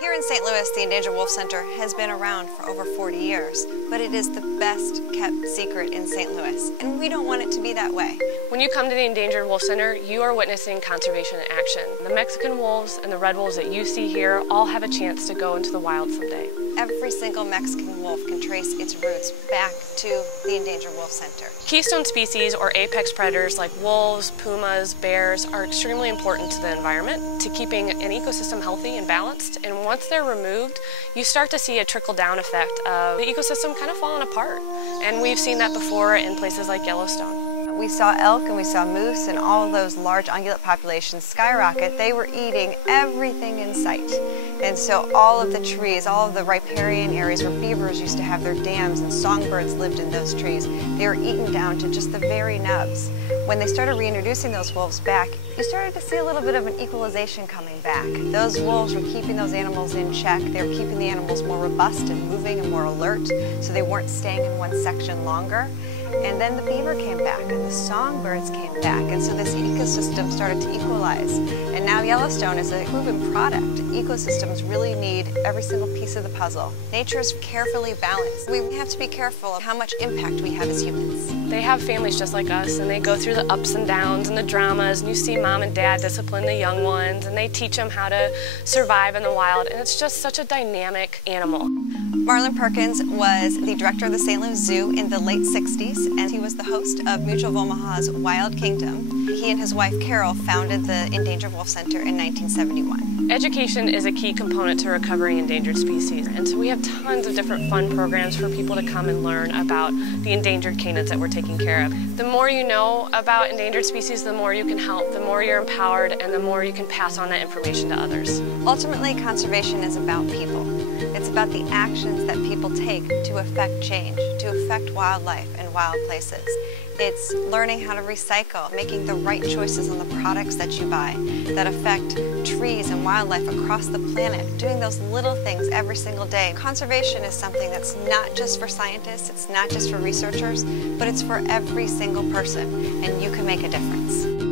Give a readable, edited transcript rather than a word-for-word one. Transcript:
Here in St. Louis, the Endangered Wolf Center has been around for over 40 years, but it is the best kept secret in St. Louis, and we don't want it to be that way. When you come to the Endangered Wolf Center, you are witnessing conservation in action. The Mexican wolves and the red wolves that you see here all have a chance to go into the wild someday. Every single Mexican wolf can trace its roots back to the Endangered Wolf Center. Keystone species, or apex predators like wolves, pumas, bears, are extremely important to the environment, to keeping an ecosystem healthy and balanced. And once they're removed, you start to see a trickle-down effect of the ecosystem kind of falling apart. And we've seen that before in places like Yellowstone. We saw elk and we saw moose and all of those large ungulate populations skyrocket. They were eating everything in sight. And so all of the trees, all of the riparian areas where beavers used to have their dams and songbirds lived in those trees, they were eaten down to just the very nubs. When they started reintroducing those wolves back, you started to see a little bit of an equalization coming back. Those wolves were keeping those animals in check. They were keeping the animals more robust and moving and more alert, so they weren't staying in one section longer. And then the beaver came back and the songbirds came back, and so this ecosystem started to equalize. And now Yellowstone is a proven product. Ecosystems really need every single piece of the puzzle. Nature is carefully balanced. We have to be careful of how much impact we have as humans. They have families just like us, and they go through the ups and downs and the dramas, and you see mom and dad discipline the young ones, and they teach them how to survive in the wild, and it's just such a dynamic animal. Marla Perkins was the director of the St. Louis Zoo in the late 60s, and he was the host of Mutual of Omaha's Wild Kingdom. He and his wife Carol founded the Endangered Wolf Center in 1971. Education is a key component to recovering endangered species, and so we have tons of different fun programs for people to come and learn about the endangered canines that we're taking care of. The more you know about endangered species, the more you can help, the more you're empowered, and the more you can pass on that information to others. Ultimately, conservation is about people. It's about the actions that people take to affect change, to affect wildlife and wild places. It's learning how to recycle, making the right choices on the products that you buy that affect trees and wildlife across the planet, doing those little things every single day. Conservation is something that's not just for scientists, it's not just for researchers, but it's for every single person, and you can make a difference.